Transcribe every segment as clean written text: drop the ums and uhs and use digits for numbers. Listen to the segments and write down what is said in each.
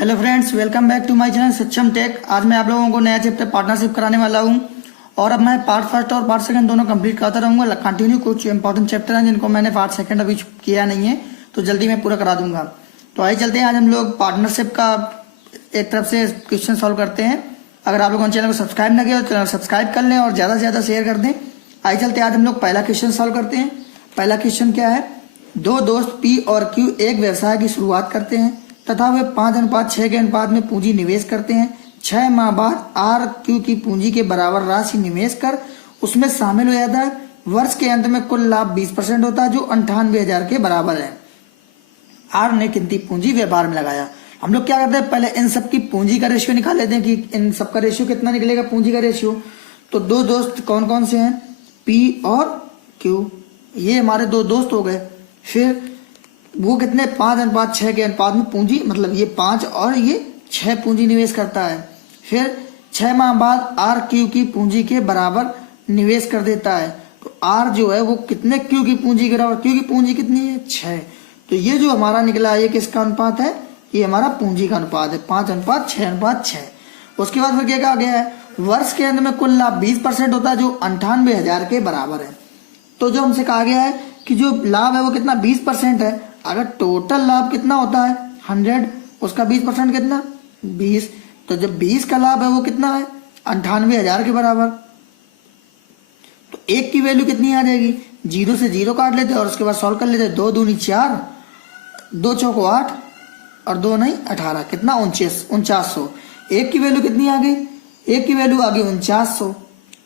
Hello friends, welcome back to my channel Saksham Tech. आज मैं आप लोगों को नया चैप्टर पार्टनरशिप कराने वाला हूं और अब मैं पार्ट फर्स्ट और पार्ट सेकंड दोनों कंप्लीट करता रहूंगा। कंटिन्यू कुछ इंपॉर्टेंट चैप्टर हैं जिनको मैंने पार्ट सेकंड अभी किया नहीं है, तो जल्दी मैं पूरा करा दूंगा। तो आइए चलते हैं, आज हम लोग पार्टनरशिप का एक तरफ से क्वेश्चन सॉल्व करते हैं। अगर आप लोगों ने चैनल को सब्सक्राइब ना किया तो चैनल सब्सक्राइब कर लें और ज़्यादा से ज़्यादा शेयर कर दें। आइए चलते हैं, आज हम लोग पहला क्वेश्चन सॉल्व करते हैं। पहला क्वेश्चन क्या है? दो दोस्त पी और क्यू एक व्यवसाय की शुरुआत करते हैं तथा वे 5:6 के अनुपात में पूंजी निवेश करते हैं। 6 माह बाद आर क्यू की पूंजी के बराबर राशि निवेश कर उसमें शामिल हो जाता है। वर्ष के अंत में कुल लाभ 20% होता है जो 98,000 के बराबर है। आर ने कितनी पूंजी व्यापार में लगाया? हम लोग क्या करते हैं, पहले इन सब की पूंजी का रेशियो निकाल लेते हैं कि इन सब का रेशियो कितना निकलेगा, पूंजी का रेशियो। तो दो दोस्त कौन कौन से हैं? पी और क्यू, ये हमारे दो दोस्त हो गए। फिर वो कितने? 5:6 के अनुपात में पूंजी, मतलब ये 5 और ये 6 पूंजी निवेश करता है। फिर 6 माह बाद आर क्यू की पूंजी के बराबर निवेश कर देता है। तो आर जो है वो कितने क्यू की पूंजी के बराबर? क्यू की पूंजी कितनी है? 6। तो ये जो हमारा निकला ये किसका अनुपात है? ये हमारा पूंजी का अनुपात है, 5:6:6। उसके बाद फिर क्या कहा गया है? वर्ष के अंत में कुल लाभ 20% होता है जो 98,000 के बराबर है। तो जो हमसे कहा गया है कि जो लाभ है वो कितना? 20% है। अगर टोटल लाभ कितना होता है? 100, उसका 20% कितना? 20। तो जब 20 का लाभ है वो कितना है? 98,000 के बराबर। तो एक की वैल्यू कितनी आ जाएगी? 0 से 0 काट लेते और उसके बाद सॉल्व कर लेते। 2 दूनी 4, 2 चौको 8 और 2 नहीं 18, कितना? 4900। एक की वैल्यू कितनी आ गई? एक की वैल्यू आ गई 4900।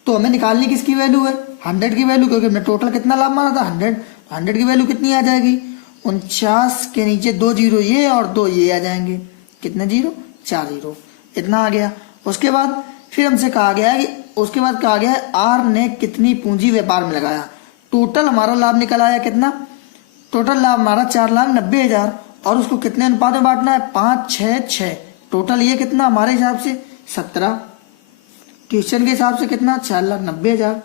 तो हमें निकालनी किसकी वैल्यू है? 100 की वैल्यू, क्योंकि हमने टोटल कितना लाभ माना था? 100। 100 की वैल्यू कितनी आ जाएगी? 49 के नीचे 2 जीरो ये और 2 ये आ जाएंगे। कितने जीरो? 4 जीरो। इतना आ गया। उसके बाद फिर हमसे कहा गया है कि उसके बाद कहा गया है आर ने कितनी पूंजी व्यापार में लगाया। टोटल हमारा लाभ निकल आया कितना? टोटल लाभ हमारा 4,90,000 और उसको कितने अनुपात में बांटना है? 5:6:6। टोटल ये कितना हमारे हिसाब से? 17। क्वेश्चन के हिसाब से कितना? 4,90,000।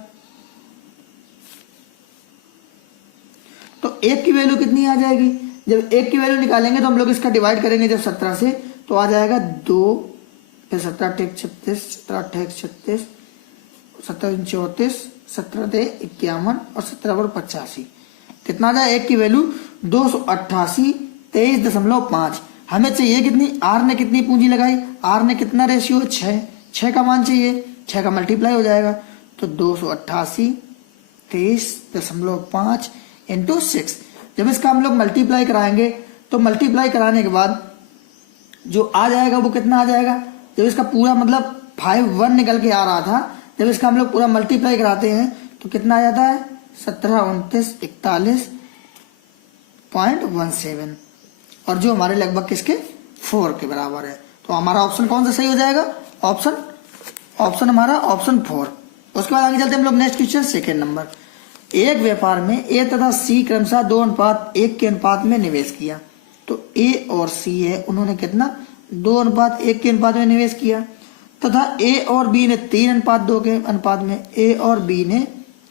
तो एक की वैल्यू कितनी आ जाएगी? जब एक की वैल्यू निकालेंगे तो हम लोग इसका डिवाइड करेंगे जब 17 से, तो आ जाएगा 2, फिर 17 × 36, 17 × 36, 17 × 34, 17 × 51 और 17 × 85। कितना आ जाए एक की वैल्यू? 288, 23.5। हमें चाहिए कितनी? आर ने कितनी पूंजी लगाई? आर ने कितना रेशियो? 6। 6 का मान चाहिए, 6 का मल्टीप्लाई हो जाएगा। तो 288 23.5 इंटू 6। जब इसका हम लोग मल्टीप्लाई कराएंगे तो मल्टीप्लाई कराने के बाद जो आ जाएगा वो कितना आ जाएगा? जब इसका पूरा मतलब 51 निकल के आ रहा था, जब इसका हम लोग पूरा मल्टीप्लाई कराते हैं तो कितना आ जाता है? 17, 29, 41.17 और जो हमारे लगभग किसके? 4 के बराबर है। तो हमारा ऑप्शन कौन सा सही हो जाएगा? ऑप्शन हमारा ऑप्शन 4। उसके बाद आगे चलते हैं हम लोग नेक्स्ट क्वेश्चन, सेकेंड नंबर। एक व्यापार में ए तथा सी क्रमशः 2:1 के अनुपात में निवेश किया। तो ए और सी है, उन्होंने कितना? 2:1 के अनुपात में निवेश किया। तथा ए और बी ने 3:2 के अनुपात में। ए और बी ने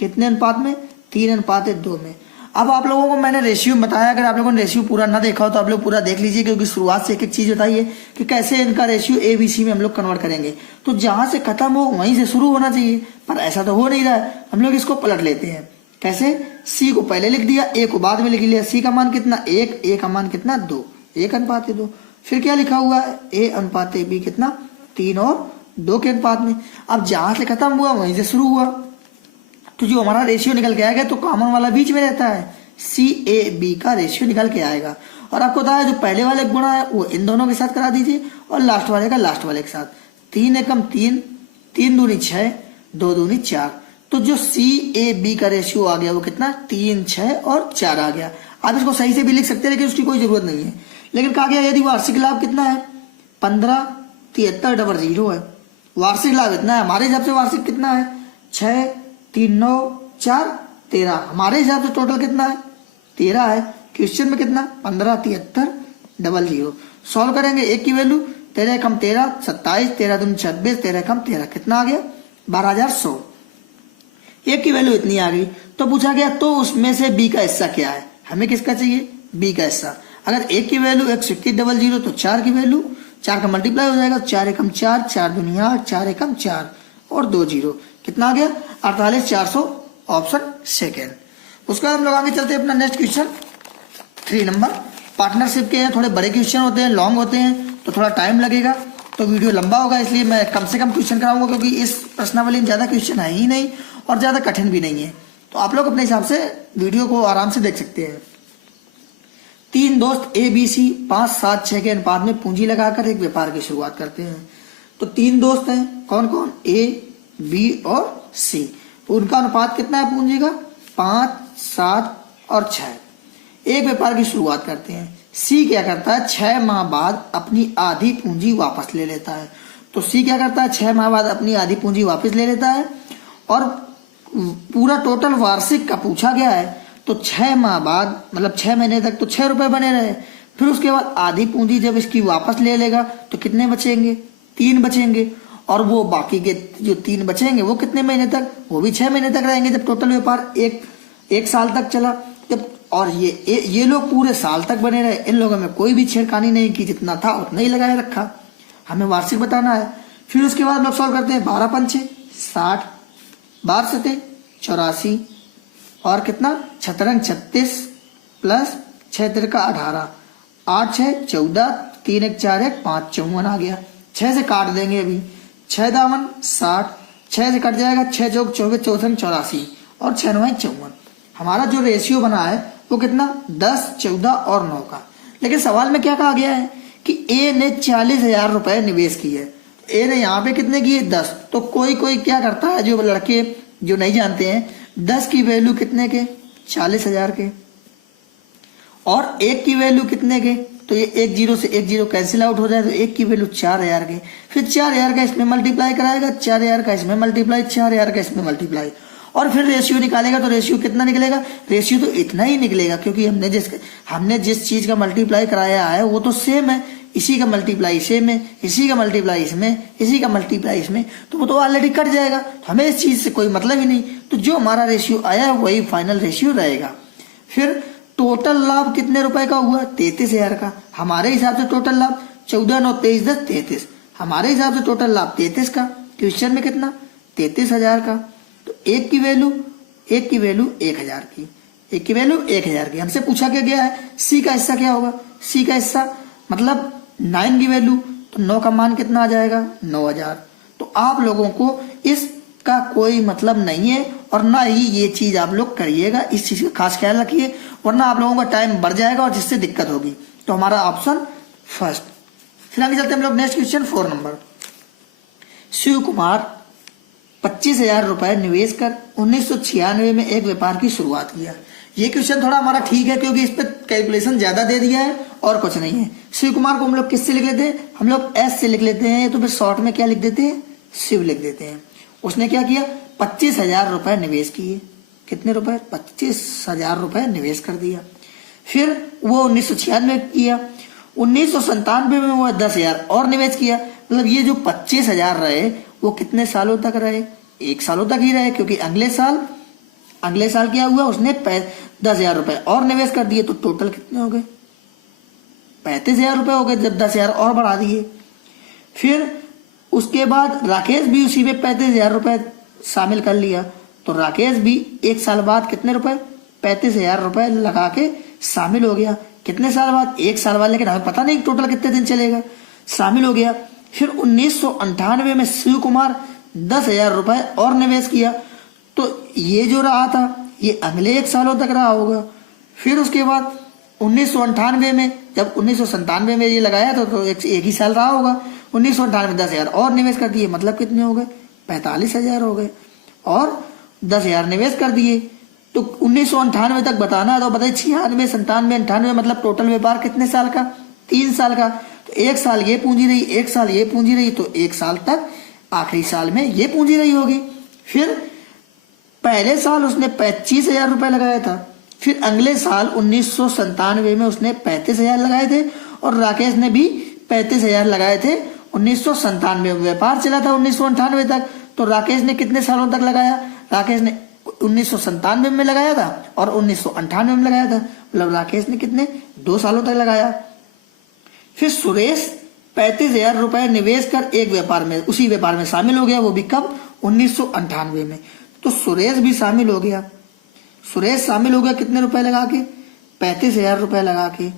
कितने अनुपात में? 3:2 में। अब आप लोगों को मैंने रेशियो बताया, अगर आप लोगों ने रेशियो पूरा ना देखा हो तो आप लोग पूरा देख लीजिए, क्योंकि शुरुआत से एक एक चीज बताइए कि कैसे इनका रेशियो ABC में हम लोग कन्वर्ट करेंगे। तो जहां से खत्म हो वहीं से शुरू होना चाहिए, पर ऐसा तो हो नहीं रहा है। हम लोग इसको पलट लेते हैं। कैसे? सी को पहले लिख दिया, ए को बाद में लिख लिया। सी का मान कितना? 1, ए का मान कितना? 2, 1:2। फिर क्या लिखा हुआ है? A/B कितना? 3 और 2 के अनुपात में। अब जहां से खत्म हुआ वहीं से शुरू हुआ, तो जो हमारा रेशियो निकल के आएगा, तो कॉमन वाला बीच में रहता है, CAB का रेशियो निकल के आएगा। और आपको बताया जो पहले वाले गुणा है वो इन दोनों के साथ करा दीजिए और लास्ट वाले का लास्ट वाले के साथ। 3 एकम 3, 3 दूनी 6, 2 दूनी 4। तो जो CAB का रेशियो आ गया वो कितना? 3, 6 और 4 आ गया। आप इसको सही से भी लिख सकते हैं लेकिन उसकी कोई जरूरत नहीं है। लेकिन कहा गया यदि वार्षिक लाभ कितना है? 15,73,000 है। वार्षिक लाभ इतना है। हमारे हिसाब से वार्षिक कितना है? 6, 3, 9, 4, 13। हमारे हिसाब से टोटल कितना है? 13 है। क्वेश्चन में कितना? 15,73,000। सॉल्व करेंगे। एक की वैल्यू 13 कम 13 27, 13 दूनी 26, 13 कम 13 कितना आ गया? 12,100। एक की वैल्यू इतनी आ गई। तो पूछा गया तो उसमें से बी का हिस्सा क्या है? हमें किसका चाहिए? बी का हिस्सा। अगर एक की वैल्यू 61,000 तो 4 की वैल्यू 4 का मल्टीप्लाई हो जाएगा, 4 एकम 4, 4 दूनी 8, 4 एकम 4 और 2 जीरो, कितना आ गया 48,400, ऑप्शन सेकेंड। उसके बाद हम लोग आगे चलते हैं अपना नेक्स्ट क्वेश्चन 3 नंबर। पार्टनरशिप के हैं, थोड़े बड़े क्वेश्चन होते हैं, लॉन्ग होते हैं, तो थोड़ा टाइम लगेगा, तो वीडियो लंबा होगा, इसलिए मैं कम से कम क्वेश्चन कराऊंगा, क्योंकि इस प्रश्नावली में ज़्यादा क्वेश्चन है ही नहीं और ज़्यादा कठिन भी नहीं है, तो आप लोग अपने हिसाब से वीडियो को आराम से देख सकते हैं। 3 दोस्त ए बी सी 5, 7, 6 के अनुपात में पूंजी लगाकर एक व्यापार की शुरुआत करते हैं। तो 3 दोस्त हैं, कौन कौन, ए बी और सी, तो उनका अनुपात कितना है पूंजी का, 5, 7 और 6। एक व्यापार की शुरुआत करते हैं। सी क्या करता है, 6 माह बाद अपनी आधी पूंजी वापस ले लेता है। तो सी क्या करता है, 6 माह बाद अपनी आधी पूंजी वापस ले लेता है, और पूरा टोटल वार्षिक का पूछा गया है, तो 6 माह बाद मतलब 6 महीने तक तो 6 रुपए बने रहे। फिर उसके बाद आधी पूंजी जब इसकी वापस ले लेगा तो कितने बचेंगे, 3 बचेंगे, और वो बाकी के जो 3 बचेंगे वो कितने महीने तक, वो भी 6 महीने तक रहेंगे, जब टोटल व्यापार एक साल तक चला। जब और ये लोग पूरे साल तक बने रहे, इन लोगों में कोई भी छेड़खानी नहीं की, जितना था उतना ही लगाए रखा, हमें वार्षिक बताना है। फिर उसके बाद लोग सॉल्व करते हैं, 12 पंचे 60, 12 सते 84 और कितना 6 36 प्लस 6 तिरका 18, 8 6 14, 3 1 4 1 5 54 आ गया। 6 से काट देंगे अभी, 6 दावन 60, 6 से कट जाएगा, 6 चौक 24, 64 84 और 6 9 54। हमारा जो रेशियो बना है वो कितना 10, 14 और 9 का। लेकिन सवाल में क्या कहा गया है कि ए ने 40,000 रुपए निवेश किए, ए ने यहाँ पे कितने किए 10। तो कोई क्या करता है, जो लड़के जो नहीं जानते हैं, 10 की वैल्यू कितने के 40,000 के, और 1 की वैल्यू कितने के, तो ये 1 जीरो से 1 जीरो कैंसिल आउट हो जाए, तो 1 की वैल्यू 4,000 के। फिर 4,000 का इसमें मल्टीप्लाई कराएगा, 4,000 का इसमें मल्टीप्लाई, 4,000 का इसमें मल्टीप्लाई, और फिर रेशियो निकालेगा, तो रेशियो कितना निकलेगा, रेशियो तो इतना ही निकलेगा, क्योंकि हमने जिस चीज का मल्टीप्लाई कराया है वो तो सेम है, इसी का मल्टीप्लाई इसी में, इसी का मल्टीप्लाई इसमें, इसी का मल्टीप्लाई इसमें, तो वो तो ऑलरेडी कट जाएगा, तो हमें इस चीज से कोई मतलब ही नहीं। तो जो हमारा रेशियो आया है वही फाइनल रेशियो रहेगा। फिर टोटल लाभ कितने रुपए का हुआ, 33,000 का। हमारे हिसाब से टोटल लाभ 14 9 23 10 33, हमारे हिसाब से टोटल लाभ 33 का, क्वेश्चन में कितना 33,000 का। तो 1 की वैल्यू 1,000 की, 1 की वैल्यू 1,000 की। हमसे पूछा क्या गया है, सी का हिस्सा क्या होगा, सी का हिस्सा मतलब 9 की वैल्यू, तो 9 का मान कितना आ जाएगा 9,000। तो आप लोगों को इसका कोई मतलब नहीं है, और ना ही ये चीज आप लोग करिएगा, इस चीज का खास ख्याल रखिए, वरना आप लोगों का टाइम बढ़ जाएगा और जिससे दिक्कत होगी। तो हमारा ऑप्शन फर्स्ट। फिर आगे चलते हैं हम लोग next question 4 number. Shiv Kumar 25,000 रुपए निवेश कर 1996 में एक व्यापार की शुरुआत किया। ये क्वेश्चन थोड़ा हमारा ठीक है, क्योंकि इस पे कैलकुलेशन ज्यादा दे दिया है और कुछ नहीं है। शिव कुमार को हम लोग किससे लिख लेते हैं, हम लोग एस से लिख लेते हैं, तो फिर शॉर्ट में क्या लिख देते हैं, शिव लिख देते हैं। उसने क्या किया, 25,000 रुपए निवेश किए, कितने रुपए 25,000 रुपए निवेश कर दिया। फिर वो 1996 किया, 1997 में वो 10,000 और निवेश किया। मतलब ये जो 25,000 रहे वो कितने सालों तक रहे, 1 सालों तक ही रहे, क्योंकि अगले साल क्या हुआ, उसने 10,000 रुपए और निवेश कर दिए, तो टोटल कितने हो गए 35,000 रुपए हो गए, जब 10,000 और बढ़ा दिए। फिर उसके बाद राकेश भी उसी में 35,000 रुपए शामिल कर लिया, तो राकेश भी 1 साल बाद कितने रुपए 35,000 रुपए लगा के शामिल हो गया। कितने साल बाद, 1 साल बाद, लेकिन हमें पता नहीं टोटल कितने दिन चलेगा, शामिल हो गया। फिर 1998 में शिव कुमार 10,000 रुपए और निवेश किया, तो ये जो रहा था ये अगले 1 सालों तक रहा होगा। फिर उसके बाद 1998 में, जब 1997 में ये लगाया था तो एक ही साल रहा होगा। 1998 में 10,000 और निवेश कर दिए, मतलब कितने हो गए 45,000 हो गए, और 10,000 निवेश कर दिए। तो 1998 तक बताना है, तो बताइए 96 97 98, मतलब टोटल व्यापार कितने साल का, 3 साल का। तो 1 साल ये पूंजी रही, 1 साल ये पूंजी रही, तो 1 साल तक आखिरी साल में ये पूंजी रही होगी। फिर पहले साल उसने 25,000 रुपए लगाया था, फिर अगले साल 1997 में उसने 35,000 लगाए थे, और राकेश ने भी 35,000 लगाए थे 1997 में। व्यापार चला था 1998 तक, तो राकेश ने कितने सालों तक लगाया, राकेश ने 1997 में लगाया था और 1998 में लगाया था, मतलब राकेश ने कितने 2 सालों तक लगाया। फिर सुरेश 35,000 रुपए निवेश कर एक व्यापार में, उसी व्यापार में शामिल हो गया, वो भी कब? 1998 में। तो सुरेश भी शामिल हो गया। सुरेश शामिल हो गया कितने रुपए लगा के? 35,000 रुपए लगा के।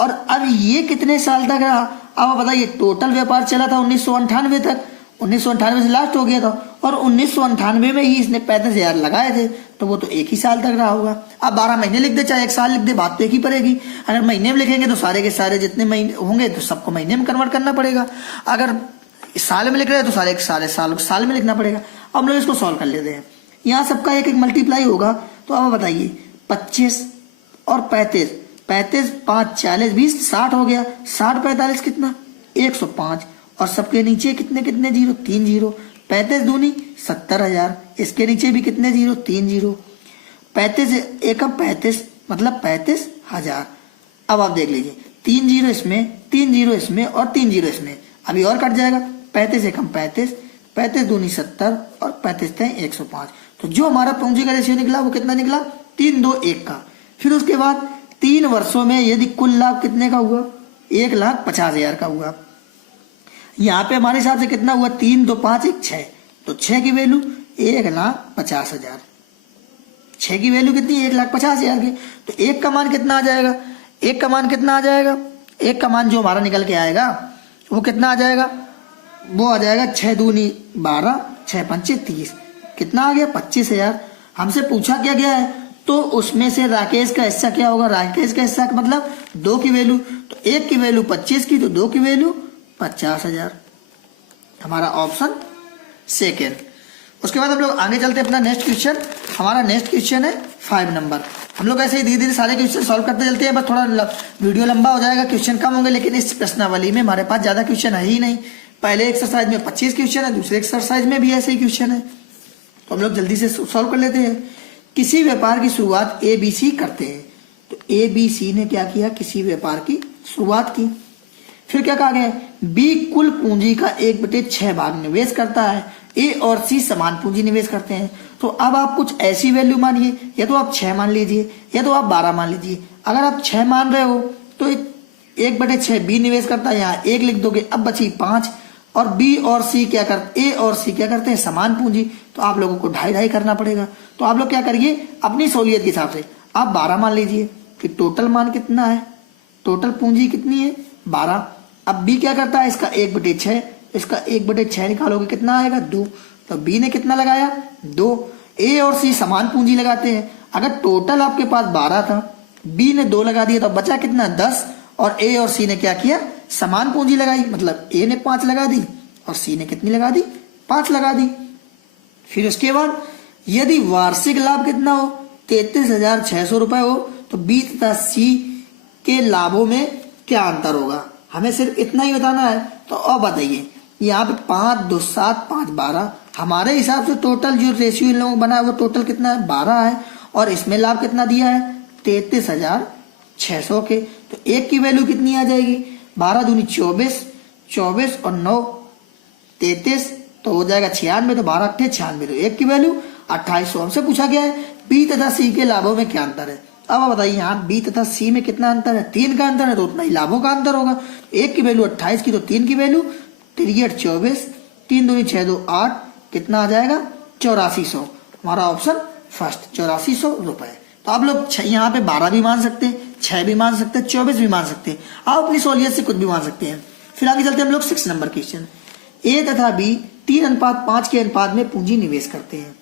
और अब ये कितने साल तक रहा? अब आप बताइए, टोटल व्यापार चला था 1998 तक, 1998 से लास्ट हो गया था, और 1998 में ही इसने 35,000 लगाए थे, तो वो तो एक ही साल तक रहा होगा। अब 12 महीने लिख दे चाहे 1 साल लिख दे, बात तो एक ही पड़ेगी। अगर महीने में लिखेंगे तो सारे के सारे जितने महीने होंगे तो सबको महीने में कन्वर्ट करना पड़ेगा। अगर साल में लिख रहे हैं तो सारे साल में लिखना पड़ेगा। अब हम लोग इसको सॉल्व कर लेते हैं। यहाँ सबका एक एक मल्टीप्लाई होगा। तो अब बताइए 25 और 35, 35 5 40 20 60 हो गया। 60 45 कितना? 105। और सबके नीचे कितने कितने जीरो? 3 जीरो। 35 दूनी 70,000। इसके नीचे भी कितने जीरो? 3 जीरो। 35 एकम 35 मतलब 35,000। अब आप देख लीजिए 3 जीरो इसमें, 3 जीरो इसमें और 3 जीरो इसमें, अभी और कट जाएगा। 35 एकम 35, 35 दूनी 70 और 35 थे 105। तो जो हमारा पूंजी का रेशियो निकला वो कितना निकला? 3:2:1 का। फिर उसके बाद 3 वर्षों में यदि कुल लाभ कितने का हुआ? 1,50,000 का हुआ। यहाँ पे हमारे हिसाब से कितना हुआ? 3 2 5 1 6। तो 6 की वैल्यू 1,50,000। 6 की वैल्यू कितनी? 1,50,000 की। तो 1 का मान कितना आ जाएगा? 1 का मान कितना आ जाएगा? 1 का मान जो हमारा निकल के आएगा वो कितना आ जाएगा? वो आ जाएगा 6 दूनी 12, 6 पंचे 30। कितना आ गया? 25,000। हमसे पूछा क्या गया है? तो उसमें से राकेश का हिस्सा क्या होगा? राकेश का हिस्सा मतलब 2 की वैल्यू। तो 1 की वैल्यू 25 की, तो 2 की वैल्यू 50,000। हमारा ऑप्शन सेकेंड। उसके बाद हम लोग आगे चलते हैं अपना नेक्स्ट क्वेश्चन। हमारा नेक्स्ट क्वेश्चन है 5 नंबर। हम लोग ऐसे ही धीरे धीरे सारे क्वेश्चन सॉल्व करते चलते हैं। बस थोड़ा वीडियो लंबा हो जाएगा, क्वेश्चन कम होंगे, लेकिन इस प्रश्नावली में हमारे पास ज्यादा क्वेश्चन है ही नहीं। पहले एक्सरसाइज में 25 क्वेश्चन है, दूसरे एक्सरसाइज में भी ऐसे ही क्वेश्चन है। तो हम लोग जल्दी से सॉल्व कर लेते हैं। किसी व्यापार की शुरुआत ABC करते हैं। तो ABC ने क्या किया? किसी व्यापार की शुरुआत की। फिर क्या कहा गया? B कुल पूंजी का 1/6 भाग निवेश करता है। A और C समान पूंजी निवेश करते हैं। तो अब आप कुछ ऐसी वैल्यू मानिए, या तो आप 6 मान लीजिए या तो आप 12 मान लीजिए। अगर आप 6 मान रहे हो तो 1/6 B निवेश करता है, यहाँ 1 लिख दोगे। अब बची 5। और B और C क्या करते? A और C क्या करते हैं? समान पूंजी। तो आप लोगों को 2.5 करना पड़ेगा। तो आप लोग क्या करिए? अपनी सहूलियत के हिसाब से आप 12 मान लीजिए कि टोटल मान कितना है, टोटल पूंजी कितनी है? 12। अब B क्या करता है? इसका 1/6, इसका 1/6 निकालोगे कितना आएगा? 2। तो B ने कितना लगाया? 2। A और C समान पूंजी लगाते हैं। अगर टोटल आपके पास 12 था, B ने 2 लगा दिया, तो बचा कितना? 10। और A और C ने क्या किया? समान पूंजी लगाई, मतलब A ने 5 लगा दी और C ने कितनी लगा दी? 5 लगा दी। फिर उसके बाद यदि वार्षिक लाभ कितना हो? 33,600 रुपए हो, तो B तथा C के लाभों में क्या अंतर होगा? हमें सिर्फ इतना ही बताना है। तो अब बताइए, यहाँ पे 5 2 7 5 12, हमारे हिसाब से टोटल जो रेशियो इन लोगों को बना है वो टोटल कितना है? 12 है। और इसमें लाभ कितना दिया है? 33,600 के। तो 1 की वैल्यू कितनी आ जाएगी? 12 दूनी 24, 24 और 9 33, तो हो जाएगा 96। तो 12 8 96, तो 1 की वैल्यू 2800। हमसे पूछा गया है B तथा C के लाभों में क्या अंतर है। अब बताइए, यहाँ B तथा C में कितना अंतर है? 3 का अंतर है, तो उतना ही लाभों का अंतर होगा। 1 की वैल्यू 28 की, तो 3 की वैल्यू 3 8 24, 3 दूनी 6 2 8, कितना आ जाएगा? 8400। हमारा ऑप्शन फर्स्ट, 8400 रुपए। तो आप लोग यहाँ पे 12 भी मान सकते हैं, 6 भी मान सकते हैं, 24 भी मान सकते हैं। आप अपनी सहूलियत से कुछ भी मान सकते हैं। फिर आगे चलते हैं हम लोग 6 नंबर क्वेश्चन। A तथा B 3:5 के अनुपात में पूंजी निवेश करते हैं।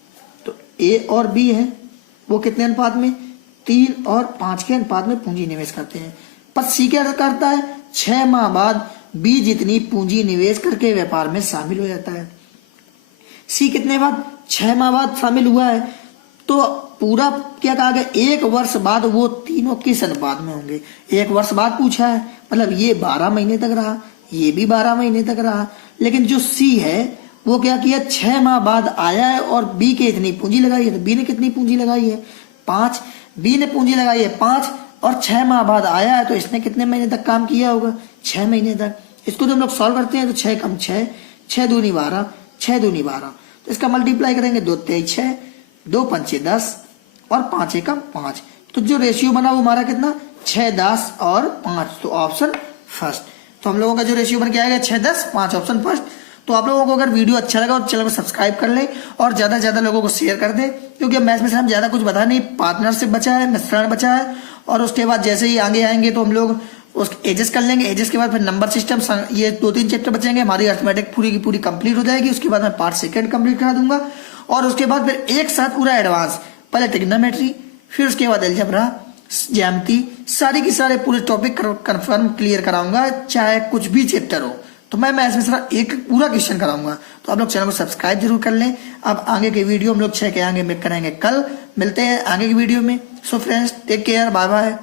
तो A और B है, वो कितने अनुपात में? 3 और 5 के अनुपात में पूंजी निवेश करते हैं। पर C क्या करता है? 6 माह बाद B जितनी पूंजी निवेश करके व्यापार में शामिल हो जाता है। C कितने बाद? 6 माह बाद शामिल हुआ है। तो पूरा क्या कहा गया? 1 वर्ष बाद वो तीनों किस अनुपात में होंगे? 1 वर्ष बाद पूछा है, मतलब ये 12 महीने तक रहा, ये भी 12 महीने तक रहा। लेकिन जो C है वो क्या किया? 6 माह बाद आया है और B के इतनी पूंजी लगाई है। तो B ने कितनी पूंजी लगाई है? 5। B ने पूंजी लगाई है 5 और 6 माह बाद आया है, तो इसने कितने महीने तक काम किया होगा? 6 महीने तक। इसको जब हम लोग सॉल्व करते हैं तो 6 कम 6, 6 दूनी 12, 6 दूनी 12। तो इसका मल्टीप्लाई करेंगे, 2 तेईस 6, 2 पंचे 10 और 5 एकम 5। तो जो रेशियो बना वो हमारा कितना? 6 10 और 5। तो ऑप्शन फर्स्ट। तो हम लोगों का जो रेशियो बन के आएगा 6-10, 5 ऑप्शन फर्स्ट। तो आप लोगों को अगर वीडियो अच्छा लगा और चैनल को सब्सक्राइब कर ले और ज्यादा से ज्यादा लोगों को शेयर कर दे, क्योंकि मैथ्स में से हम ज्यादा कुछ बता नहीं, पार्टनरशिप बचा है, मिश्रण बचा है, और उसके बाद जैसे ही आगे आएंगे तो हम लोग उसके एजेस कर लेंगे। एजेस के बाद फिर नंबर सिस्टम, ये 2-3 चैप्टर बचेंगे, हमारी अर्थमेटिक पूरी की पूरी कंप्लीट हो जाएगी। उसके बाद मैं पार्ट सेकंड कंप्लीट करा दूंगा, और उसके बाद फिर एक साथ पूरा एडवांस, पहले ट्रिग्नोमेट्री, फिर उसके बाद अलजेब्रा, ज्यामिति, सारी की सारे पूरे टॉपिक कंफर्म क्लियर कराऊंगा, चाहे कुछ भी चैप्टर हो। तो मैं इसमें सारा एक पूरा क्वेश्चन कराऊंगा। तो आप लोग चैनल को सब्सक्राइब जरूर कर लें। अब आगे के वीडियो हम लोग 6 के आगे में करेंगे, कल मिलते हैं आगे की वीडियो में। So friends, take care, bye bye.